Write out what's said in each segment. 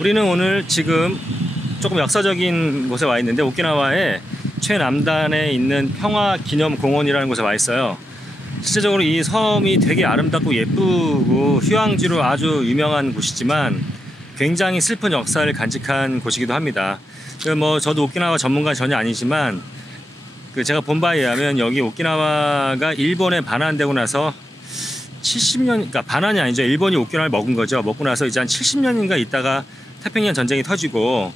우리는 오늘 지금 조금 역사적인 곳에 와 있는데, 오키나와의 최남단에 있는 평화기념공원이라는 곳에 와 있어요. 실제적으로 이 섬이 되게 아름답고 예쁘고 휴양지로 아주 유명한 곳이지만 굉장히 슬픈 역사를 간직한 곳이기도 합니다. 저도 오키나와 전문가는 전혀 아니지만 제가 본 바에 의하면 여기 오키나와가 일본에 반환되고 나서 70년, 그러니까 반환이 아니죠. 일본이 오키나와를 먹은 거죠. 먹고 나서 이제 한 70년인가 있다가 태평양 전쟁이 터지고,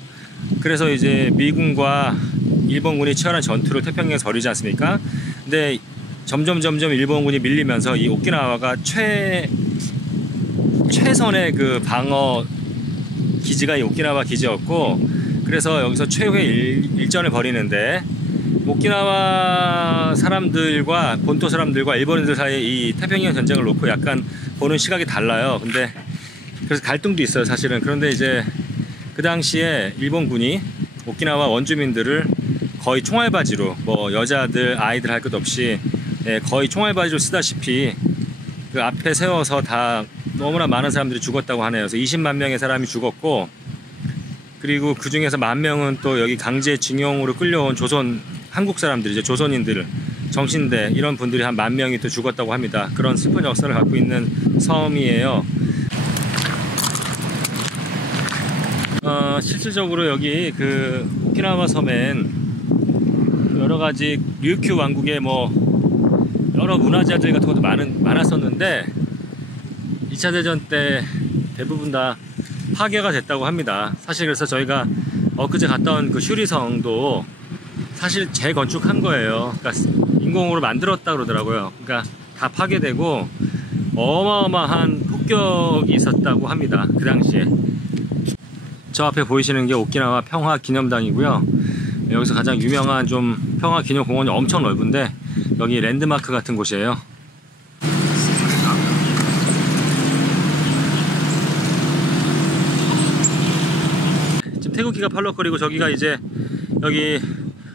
그래서 이제 미군과 일본군이 치열한 전투를 태평양에서 벌이지 않습니까? 근데 점점 일본군이 밀리면서 이 오키나와가 최선의 그 방어 기지가 이 오키나와 기지였고, 그래서 여기서 최후의 일전을 벌이는데, 오키나와 사람들과 본토 사람들과 일본인들 사이에 이 태평양 전쟁을 놓고 약간 보는 시각이 달라요. 근데 그래서 갈등도 있어요, 사실은. 그런데 이제 그 당시에 일본군이 오키나와 원주민들을 거의 총알바지로, 여자들 아이들 할 것 없이 거의 총알바지로 쓰다시피 그 앞에 세워서 다 너무나 많은 사람들이 죽었다고 하네요. 그래서 20만 명의 사람이 죽었고, 그리고 그 중에서 10,000명은 또 여기 강제징용으로 끌려온 한국 사람들이죠. 조선인들, 정신대 이런 분들이 한 10,000명이 또 죽었다고 합니다. 그런 슬픈 역사를 갖고 있는 섬이에요. 실질적으로 여기 그 오키나와 섬엔 여러가지 류큐 왕국의 여러 문화재들 같은 것도 많았었는데 2차 대전 때 대부분 다 파괴가 됐다고 합니다. 사실 그래서 저희가 엊그제 갔다 온 그 슈리성도 사실 재건축한 거예요. 그러니까 인공으로 만들었다 그러더라고요. 그러니까 다 파괴되고 어마어마한 폭격이 있었다고 합니다. 그 당시에. 저 앞에 보이시는 게 오키나와 평화기념당이고요. 여기서 가장 유명한 좀 평화기념공원이 엄청 넓은데 여기 랜드마크 같은 곳이에요. 지금 태극기가 팔럭거리고, 저기가 이제 여기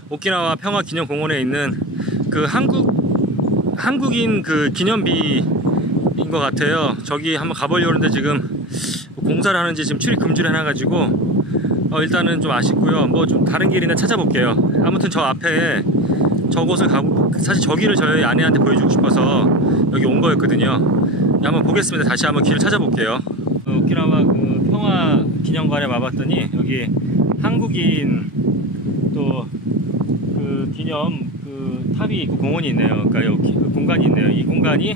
오키나와 평화기념공원에 있는 그 한국인 그 기념비인 것 같아요. 저기 한번 가보려고 하는데 지금 공사를 하는지 지금 출입 금지를 해놔가지고 일단은 좀 아쉽고요. 좀 다른 길이나 찾아볼게요. 아무튼 저 앞에 저곳을 가고, 사실 저기를 저희 아내한테 보여주고 싶어서 여기 온 거였거든요. 한번 보겠습니다. 다시 한번 길을 찾아볼게요. 오키나와 그 평화기념관에 와봤더니 여기 한국인 또 그 기념 그 탑이 있고 공원이 있네요. 그러니까 여기 그 공간이 있네요. 이 공간이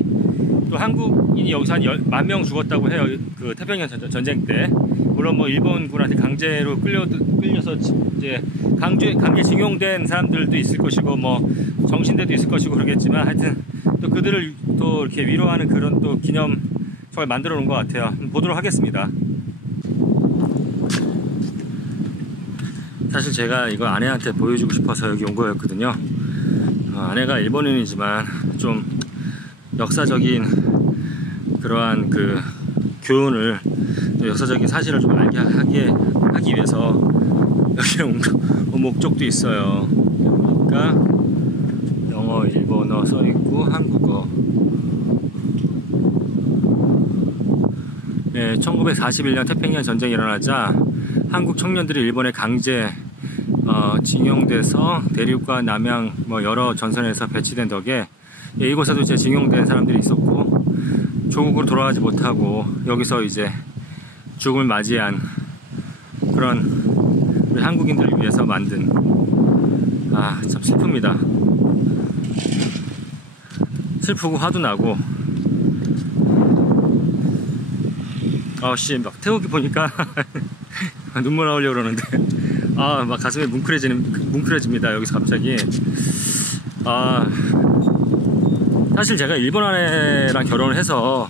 또 한국인이 여기서 한 10,000명 죽었다고 해요. 그 태평양 전쟁 때. 물론 일본군한테 강제로 끌려서 이제 강제징용된 사람들도 있을 것이고, 정신대도 있을 것이고 그러겠지만, 하여튼 또 그들을 또 이렇게 위로하는 그런 또 기념석을 만들어 놓은 것 같아요. 한번 보도록 하겠습니다. 사실 제가 이거 아내한테 보여주고 싶어서 여기 온 거였거든요. 아내가 일본인이지만 좀 역사적인 그러한 그 교훈을, 또 역사적인 사실을 좀 알게 하기 위해서 여기 온 목적도 있어요. 그러니까 영어, 일본어 써있고 한국어. 네, 1941년 태평양 전쟁이 일어나자 한국 청년들이 일본에 강제 징용돼서 대륙과 남양 여러 전선에서 배치된 덕에 이곳에도 이제 징용된 사람들이 있었고, 조국으로 돌아가지 못하고 여기서 이제 죽음을 맞이한 그런 우리 한국인들을 위해서 만든, 참 슬픕니다. 슬프고 화도 나고. 막 태우기 보니까 눈물 나오려고 그러는데 막 가슴이 뭉클해집니다. 여기서 갑자기. 사실 제가 일본 아내랑 결혼을 해서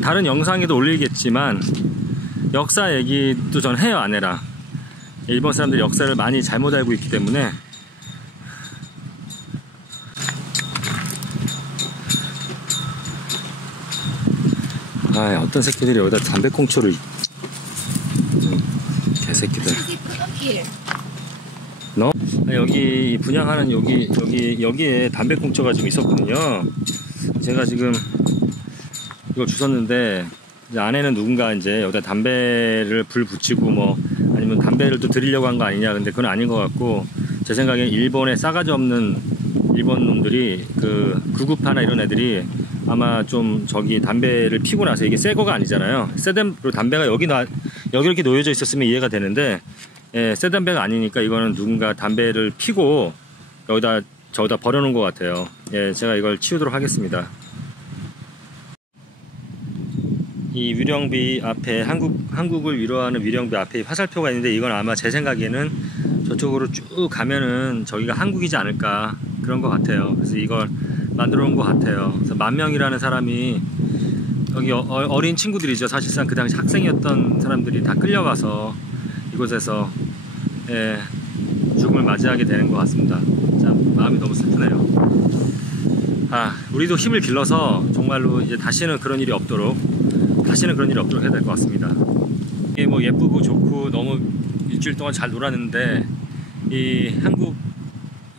다른 영상에도 올리겠지만 역사 얘기도 전 해요, 아내랑. 일본 사람들이 역사를 많이 잘못 알고 있기 때문에. 어떤 새끼들이 여기다 담배꽁초를, 개새끼들. 너? 여기 분양하는 여기에 담배꽁초가 지금 있었거든요. 제가 지금 이걸 주웠는데 이제 안에는 누군가 이제 여기다 담배를 불 붙이고 뭐 아니면 담배를 또 드리려고 한 거 아니냐. 근데 그건 아닌 것 같고, 제 생각엔 일본에 싸가지 없는 일본 놈들이 그 구급파나 이런 애들이 아마 좀 저기 담배를 피고 나서, 이게 새 거가 아니잖아요. 새 담배가 여기 이렇게 놓여져 있었으면 이해가 되는데, 예, 새 담배가 아니니까 이거는 누군가 담배를 피고 저기다 버려놓은 것 같아요. 예, 제가 이걸 치우도록 하겠습니다. 이 위령비 앞에 한국을 위로하는 위령비 앞에 화살표가 있는데, 이건 아마 제 생각에는 저쪽으로 쭉 가면은 저기가 한국이지 않을까, 그런 것 같아요. 그래서 이걸 만들어 놓은 것 같아요. 그래서 만명이라는 사람이, 여기 어린 친구들이죠. 사실상 그 당시 학생이었던 사람들이 다 끌려가서 이곳에서, 예, 죽음을 맞이하게 되는 것 같습니다. 참 마음이 너무 슬프네요. 우리도 힘을 길러서 정말로 이제 다시는 그런 일이 없도록 해야 될 것 같습니다. 이게 뭐 예쁘고 좋고 너무 일주일 동안 잘 놀았는데, 이 한국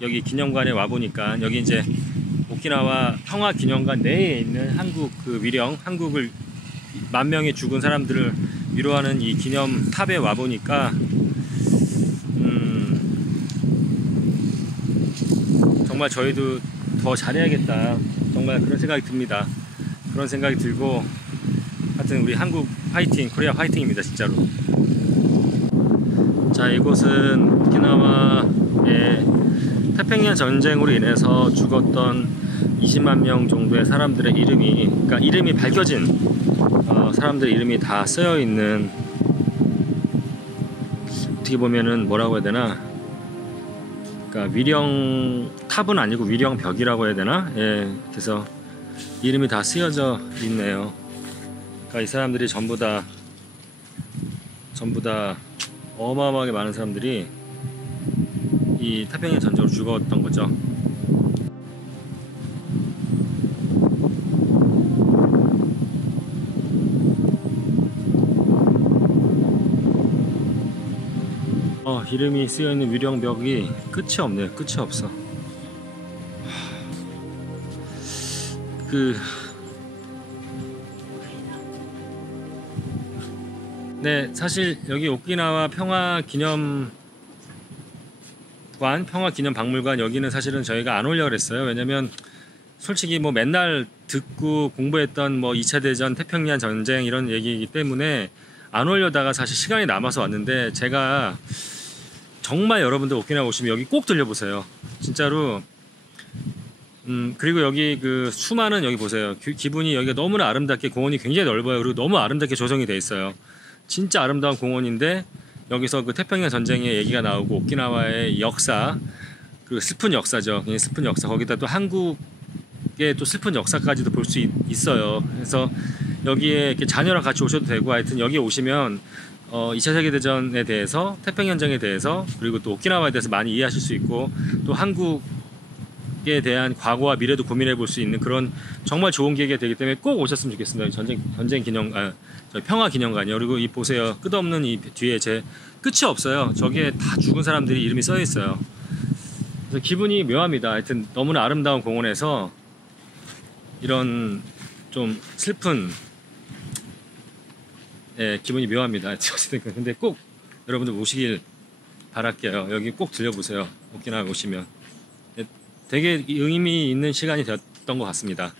여기 기념관에 와 보니까, 여기 이제 오키나와 평화기념관 내에 있는 한국 그 위령, 한국을 만명의 죽은 사람들을 위로하는 이 기념탑에 와 보니까 정말 저희도 더 잘해야겠다, 정말 그런 생각이 듭니다. 그런 생각이 들고, 하여튼 우리 한국 화이팅, 코리아 화이팅입니다, 진짜로. 자, 이곳은 오키나와의 태평양 전쟁으로 인해서 죽었던 20만 명 정도의 사람들의 그러니까 이름이 밝혀진 사람들의 이름이 다 쓰여 있는, 어떻게 보면은 뭐라고 해야 되나, 그러니까 위령 탑은 아니고 위령 벽이라고 해야 되나, 예, 그래서 이름이 다 쓰여져 있네요. 그러니까 이 사람들이 전부 다 어마어마하게 많은 사람들이 이 태평양 전쟁으로 죽었던 거죠. 이름이 쓰여있는 위령벽이 끝이 없네요. 끝이 없어. 네, 사실 여기 오키나와 평화기념박물관, 여기는 사실은 저희가 안 오려고 그랬어요. 왜냐면 솔직히 뭐 맨날 듣고 공부했던 뭐 2차 대전, 태평양 전쟁 이런 얘기이기 때문에 안 오려다가 사실 시간이 남아서 왔는데, 제가 정말 여러분들 오키나와 오시면 여기 꼭 들려보세요. 진짜로. 그리고 여기 그 수많은, 여기 보세요. 기분이, 여기가 너무나 아름답게, 공원이 굉장히 넓어요. 그리고 너무 아름답게 조성이 돼 있어요. 진짜 아름다운 공원인데, 여기서 그 태평양 전쟁의 얘기가 나오고, 오키나와의 역사, 그리고 슬픈 역사죠. 굉장히 슬픈 역사. 거기다 또 한국의 또 슬픈 역사까지도 볼 수 있어요. 그래서 여기에 이렇게 자녀랑 같이 오셔도 되고, 하여튼 여기 오시면 2차 세계대전에 대해서, 태평양전쟁에 대해서, 그리고 또 오키나와에 대해서 많이 이해하실 수 있고, 또 한국에 대한 과거와 미래도 고민해 볼 수 있는 그런 정말 좋은 계기가 되기 때문에 꼭 오셨으면 좋겠습니다. 평화기념관이요. 그리고 이 보세요. 끝없는 이 뒤에 제 끝이 없어요. 저기에 다 죽은 사람들이 이름이 써 있어요. 그래서 기분이 묘합니다. 하여튼 너무나 아름다운 공원에서 이런 좀 슬픈, 예, 기분이 묘합니다. 근데 꼭 여러분들 오시길 바랄게요. 여기 꼭 들려보세요. 오키나와 오시면. 예, 되게 의미 있는 시간이 되었던 것 같습니다.